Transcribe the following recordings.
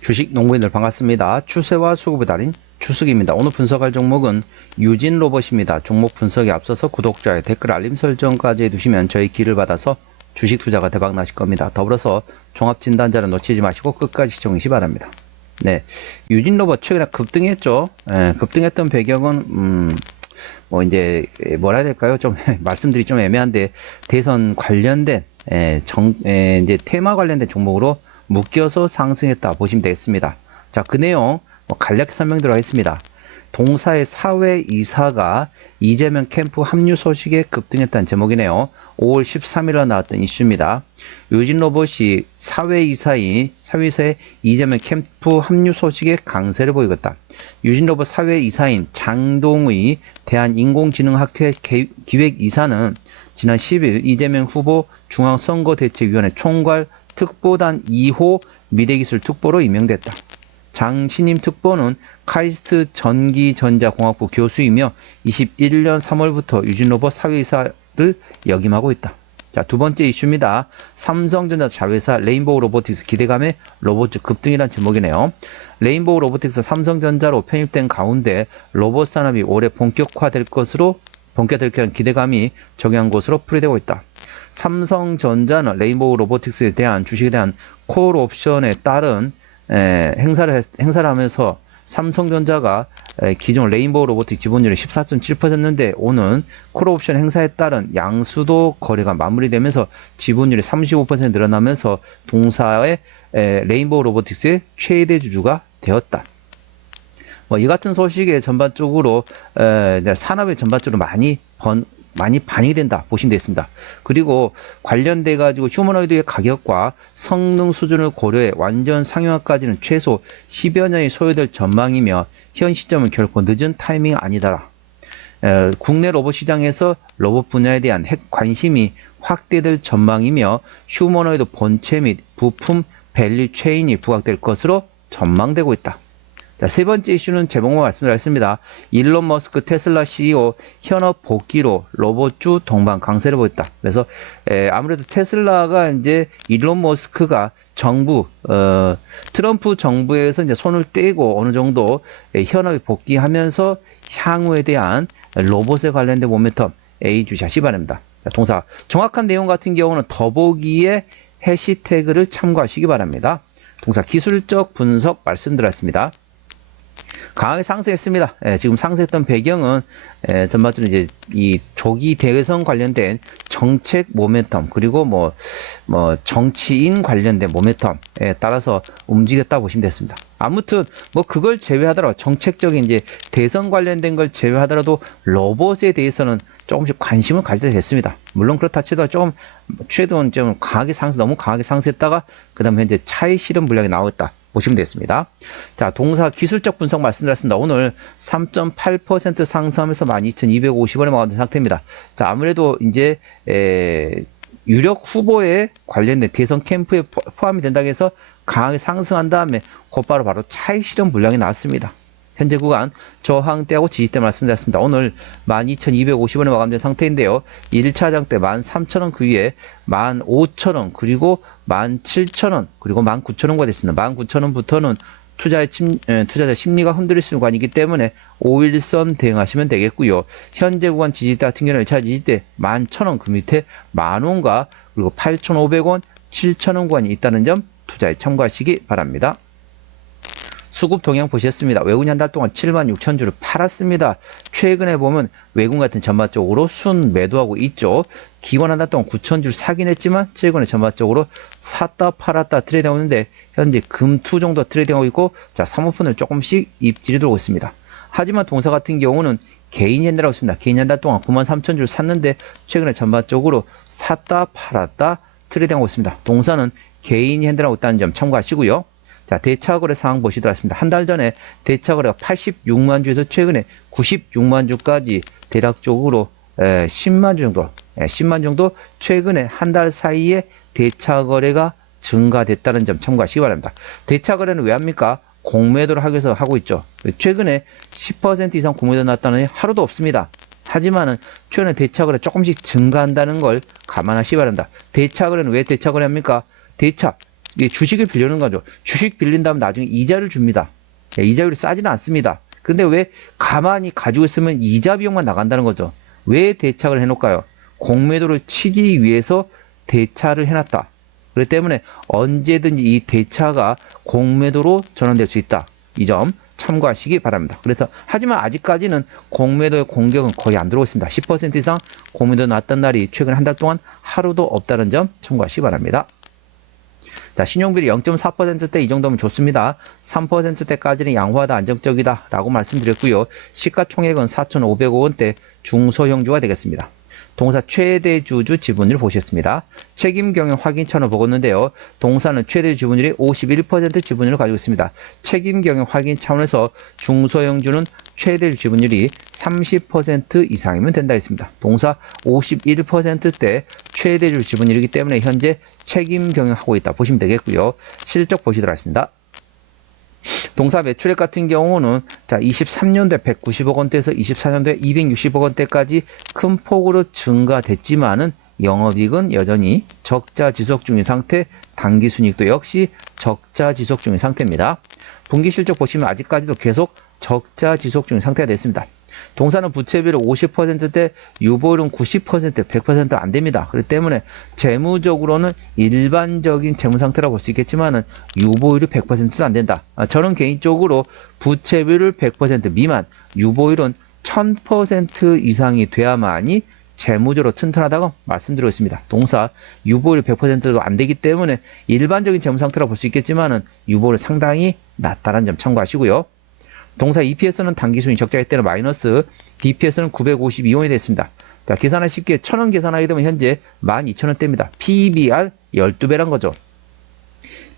주식 농부인들 반갑습니다. 추세와 수급의 달인 추석입니다. 오늘 분석할 종목은 유진로봇입니다. 종목 분석에 앞서서 구독자의 댓글 알림 설정까지 해두시면 저희 길을 받아서 주식 투자가 대박 나실 겁니다. 더불어서 종합진단자를 놓치지 마시고 끝까지 시청하시기 바랍니다. 네, 유진로봇 최근에 급등했죠. 급등했던 배경은 뭐 이제 뭐라 해야 될까요? 좀 말씀드리 좀 애매한데 대선 관련된 이제 테마 관련된 종목으로 묶여서 상승했다 보시면 되겠습니다. 자, 그 내용 간략히 설명드리도록 하겠습니다. 동사의 사회이사가 이재명 캠프 합류 소식에 급등했다는 제목이네요. 5월 13일에 나왔던 이슈입니다. 유진로봇이 사회이사의 이재명 캠프 합류 소식에 강세를 보이겠다. 유진로봇 사회이사인 장동의 대한인공지능학회 기획이사는 지난 10일 이재명 후보 중앙선거대책위원회 총괄 특보단 2호 미래기술특보로 임명됐다. 장 신임 특보는 카이스트 전기전자공학부 교수이며 21년 3월부터 유진로봇 사회이사를 역임하고 있다. 자, 두 번째 이슈입니다. 삼성전자 자회사 레인보우 로보틱스 기대감에 로봇 급등이란 제목이네요. 레인보우 로보틱스 삼성전자로 편입된 가운데 로봇 산업이 올해 본격화될 거란 기대감이 적용한 것으로 풀이되고 있다. 삼성전자는 레인보우 로보틱스에 대한 주식에 대한 콜 옵션에 따른 행사를 하면서 삼성전자가 기존 레인보우 로보틱 지분율이 14.7%였는데 오는 콜옵션 행사에 따른 양수도 거래가 마무리되면서 지분율이 35% 늘어나면서 동사의 레인보우 로보틱스의 최대 주주가 되었다. 이 같은 소식에 전반적으로 산업에 전반적으로 많이 반영이 된다 보시면 되겠습니다. 그리고 관련돼 가지고 휴머노이드의 가격과 성능 수준을 고려해 완전 상용화까지는 최소 10여 년이 소요될 전망이며 현 시점은 결코 늦은 타이밍이 아니다라. 국내 로봇 시장에서 로봇 분야에 대한 관심이 확대될 전망이며 휴머노이드 본체 및 부품 밸류 체인이 부각될 것으로 전망되고 있다. 자, 세 번째 이슈는 제목만 말씀드렸습니다. 일론 머스크 테슬라 CEO 현업 복귀로 로봇주 동반 강세를 보였다. 그래서 아무래도 테슬라가 이제 일론 머스크가 트럼프 정부에서 이제 손을 떼고 어느 정도 현업에 복귀하면서 향후에 대한 로봇에 관련된 모멘텀 A 주시하시 바랍니다. 자, 동사 정확한 내용 같은 경우는 더보기에 해시태그를 참고하시기 바랍니다. 동사 기술적 분석 말씀드렸습니다. 강하게 상승했습니다. 지금 상승했던 배경은 전반적으로 이제 이 조기 대선 관련된 정책 모멘텀 그리고 뭐 정치인 관련된 모멘텀에 따라서 움직였다 보시면 됐습니다. 아무튼 뭐 그걸 제외하더라도 정책적인 이제 대선 관련된 걸 제외하더라도 로봇에 대해서는 조금씩 관심을 가지게 됐습니다. 물론 그렇다 치더라도 좀 최근 좀 너무 강하게 상승했다가 그다음에 현재 차익 실현 물량이 나오겠다. 보시면 되겠습니다. 자, 동사 기술적 분석 말씀드렸습니다. 오늘 3.8% 상승하면서 12,250원에 마감된 상태입니다. 자, 아무래도 이제 유력 후보에 관련된 대선 캠프에 포함이 된다고 해서 강하게 상승한 다음에 곧바로 바로 차익 실현 물량이 나왔습니다. 현재 구간 저항대하고 지지대 말씀드렸습니다. 오늘 12,250원에 마감된 상태인데요. 1차 장대 13,000원 그 위에 15,000원 그리고 17,000원 그리고 19,000원과 됐습니다. 19,000원부터는 투자자 심리가 흔들릴 수 있는 구간이기 때문에 5일선 대응하시면 되겠고요. 현재 구간 지지대 같은 경우는 1차 지지대 11,000원 그 밑에 만원과 그리고 8,500원 7,000원 구간이 있다는 점 투자에 참고하시기 바랍니다. 수급 동향 보셨습니다. 외국인 한 달 동안 76,000주를 팔았습니다. 최근에 보면 외국인 같은 전반적으로 순 매도하고 있죠. 기관 한 달 동안 9,000주를 사긴 했지만 최근에 전반적으로 샀다 팔았다 트레이딩하고 있는데 현재 금투 정도 트레이딩하고 있고 자, 사모펀을 조금씩 입질이 들어오고 있습니다. 하지만 동사 같은 경우는 개인 현대라고 있습니다. 개인 한 달 동안 93,000주를 샀는데 최근에 전반적으로 샀다 팔았다 트레이딩하고 있습니다. 동사는 개인 현대라고 있다는 점 참고하시고요. 자, 대차거래 상황 보시도록 하겠습니다. 한 달 전에 대차거래가 86만 주에서 최근에 96만 주까지 대략적으로 10만 정도 최근에 한 달 사이에 대차거래가 증가됐다는 점 참고하시기 바랍니다. 대차거래는 왜 합니까? 공매도를 하기 위해서 하고 있죠. 최근에 10% 이상 공매도 났다는 하루도 없습니다. 하지만은 최근에 대차거래 조금씩 증가한다는 걸 감안하시기 바랍니다. 대차거래는 왜 대차거래 합니까? 이게 주식을 빌려는 거죠. 주식 빌린 다음 나중에 이자를 줍니다. 이자율이 싸지는 않습니다. 근데 왜 가만히 가지고 있으면 이자 비용만 나간다는 거죠. 왜 대착을 해놓을까요? 공매도를 치기 위해서 대차를 해놨다. 그렇기 때문에 언제든지 이 대차가 공매도로 전환될 수 있다. 이 점 참고하시기 바랍니다. 그래서 하지만 아직까지는 공매도의 공격은 거의 안 들어오고 있습니다. 10% 이상 공매도 나왔던 날이 최근 한 달 동안 하루도 없다는 점 참고하시기 바랍니다. 자, 신용비율이 0.4%대 이 정도면 좋습니다. 3%대까지는 양호하다, 안정적이다 라고 말씀드렸고요. 시가총액은 4,500억 원대 중소형주가 되겠습니다. 동사 최대 주주 지분율 보셨습니다. 책임 경영 확인차로 보았는데요. 동사는 최대 지분율이 51% 지분율을 가지고 있습니다. 책임 경영 확인 차원에서 중소형주는 최대 지분율이 30% 이상이면 된다 했습니다. 동사 51%대 최대주 지분율이기 때문에 현재 책임 경영하고 있다 보시면 되겠고요. 실적 보시도록 하겠습니다. 동사 매출액 같은 경우는 자 23년도에 190억 원대에서 24년도에 260억 원대까지 큰 폭으로 증가됐지만은 영업이익은 여전히 적자 지속 중인 상태, 당기순이익도 역시 적자 지속 중인 상태입니다. 분기 실적 보시면 아직까지도 계속 적자 지속 중인 상태가 됐습니다. 동사는 부채비율 50%대 유보율은 90%, 100% 안 됩니다. 그렇기 때문에 재무적으로는 일반적인 재무 상태라고 볼 수 있겠지만은 유보율이 100%도 안 된다. 저는 개인적으로 부채비율 100% 미만, 유보율은 1000% 이상이 돼야만이 재무적으로 튼튼하다고 말씀드리고 있습니다. 동사 유보율 100%도 안 되기 때문에 일반적인 재무 상태라고 볼 수 있겠지만은 유보율 상당히 낮다는 점 참고하시고요. 동사 EPS는 당기순이 적자일 때는 마이너스, DPS는 952원이 됐습니다. 자, 계산하기 쉽게 1000원 계산하게 되면 현재 12,000원대입니다. PBR 12배란 거죠.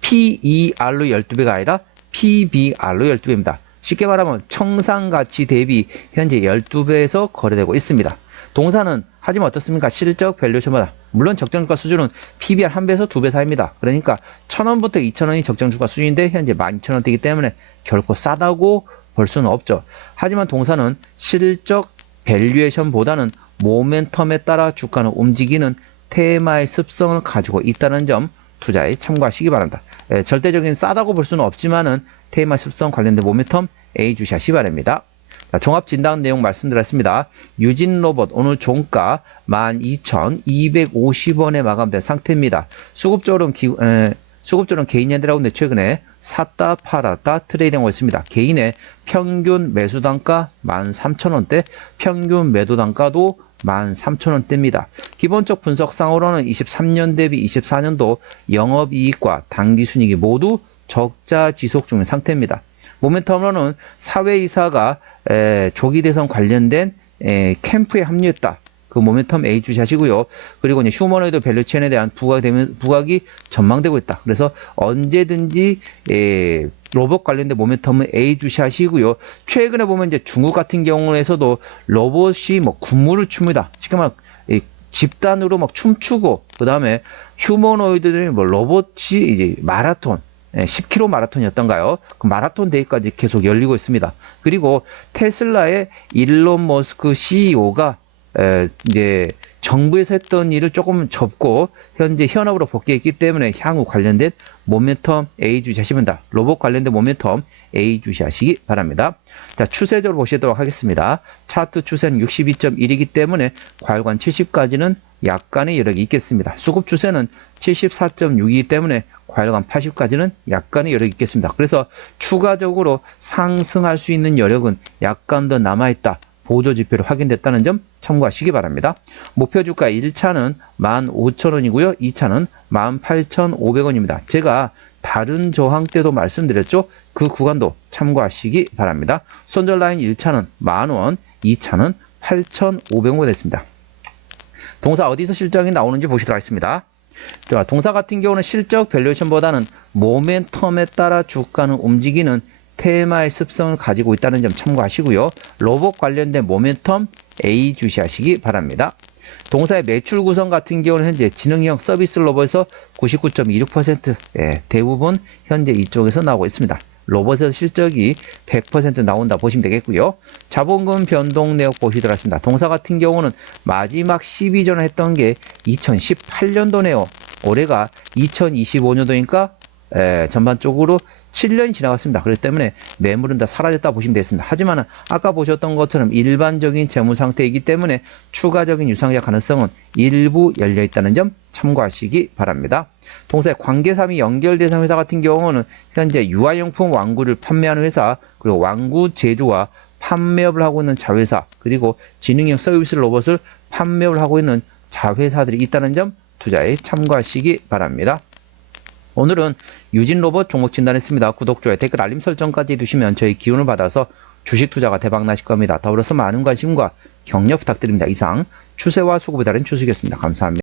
PER로 12배가 아니라 PBR로 12배입니다. 쉽게 말하면 청산가치 대비 현재 12배에서 거래되고 있습니다. 동사는 하지만 어떻습니까? 실적 밸류에이션마다 물론 적정주가 수준은 PBR 1배에서 2배 사이입니다. 그러니까 1000원부터 2000원이 적정주가 수준인데 현재 12,000원대이기 때문에 결코 싸다고 볼 수는 없죠. 하지만 동사는 실적 밸류에이션보다는 모멘텀에 따라 주가는 움직이는 테마의 습성을 가지고 있다는 점 투자에 참고하시기 바랍니다. 절대적인 싸다고 볼 수는 없지만은 테마 습성 관련된 모멘텀 A 주시하시 바랍니다. 자, 종합 진단 내용 말씀드렸습니다. 유진 로봇 오늘 종가 12,250원에 마감된 상태입니다. 수급적으로는 개인 연대라고인데 최근에 샀다 팔았다 트레이딩하고 있습니다. 개인의 평균 매수 단가 13,000원대, 평균 매도 단가도 13,000원대입니다. 기본적 분석상으로는 23년 대비 24년도 영업이익과 당기순이익이 모두 적자 지속 중인 상태입니다. 모멘텀으로는 사회이사가 조기 대선 관련된 캠프에 합류했다. 그 모멘텀 A 주시하시고요. 그리고 이제 휴머노이드 밸류체인에 대한 부각이 전망되고 있다. 그래서 언제든지 로봇 관련된 모멘텀은 A 주시하시고요. 최근에 보면 이제 중국 같은 경우에서도 로봇이 뭐 군무를 춥니다. 쉽게 말하면 집단으로 막 춤추고 그 다음에 휴머노이드들이 뭐 로봇이 이제 마라톤 10km 마라톤이었던가요? 그 마라톤 대회까지 계속 열리고 있습니다. 그리고 테슬라의 일론 머스크 CEO가 이제 정부에서 했던 일을 조금 접고 현재 현업으로 복귀했기 때문에 향후 관련된 모멘텀 A 주시하시면 다 로봇 관련된 모멘텀 A 주시하시기 바랍니다. 자, 추세적으로 보시도록 하겠습니다. 차트 추세는 62.1이기 때문에 과열관 70까지는 약간의 여력이 있겠습니다. 수급 추세는 74.6이기 때문에 과열관 80까지는 약간의 여력이 있겠습니다. 그래서 추가적으로 상승할 수 있는 여력은 약간 더 남아있다. 보조지표로 확인됐다는 점 참고하시기 바랍니다. 목표주가 1차는 15,000원이고요. 2차는 18,500원입니다. 제가 다른 저항 때도 말씀드렸죠. 그 구간도 참고하시기 바랍니다. 손절라인 1차는 10,000원, 2차는 8,500원 됐습니다. 동사 어디서 실적이 나오는지 보시도록 하겠습니다. 자, 동사 같은 경우는 실적 밸류에이션보다는 모멘텀에 따라 주가는 움직이는 테마의 습성을 가지고 있다는 점 참고하시고요. 로봇 관련된 모멘텀 A 주시하시기 바랍니다. 동사의 매출 구성 같은 경우는 현재 지능형 서비스 로봇에서 99.26%, 대부분 현재 이쪽에서 나오고 있습니다. 로봇에서 실적이 100% 나온다 보시면 되겠고요. 자본금 변동 내역 보시도록 하겠습니다. 동사 같은 경우는 마지막 12전을 했던 게 2018년도네요. 올해가 2025년도니까 전반적으로 7년이 지나갔습니다. 그렇기 때문에 매물은 다 사라졌다 보시면 되겠습니다. 하지만 아까 보셨던 것처럼 일반적인 재무 상태이기 때문에 추가적인 유상증자 가능성은 일부 열려 있다는 점 참고하시기 바랍니다. 동시에 관계사이 연결대상 회사 같은 경우는 현재 유아용품 완구를 판매하는 회사, 그리고 완구 제조와 판매업을 하고 있는 자회사, 그리고 지능형 서비스 로봇을 판매업을 하고 있는 자회사들이 있다는 점 투자에 참고하시기 바랍니다. 오늘은 유진로봇 종목 진단했습니다. 구독, 좋아요, 댓글, 알림 설정까지 해두시면 저희 기운을 받아서 주식 투자가 대박 나실 겁니다. 더불어서 많은 관심과 격려 부탁드립니다. 이상 추세와 수급에 따른 추석이었습니다. 감사합니다.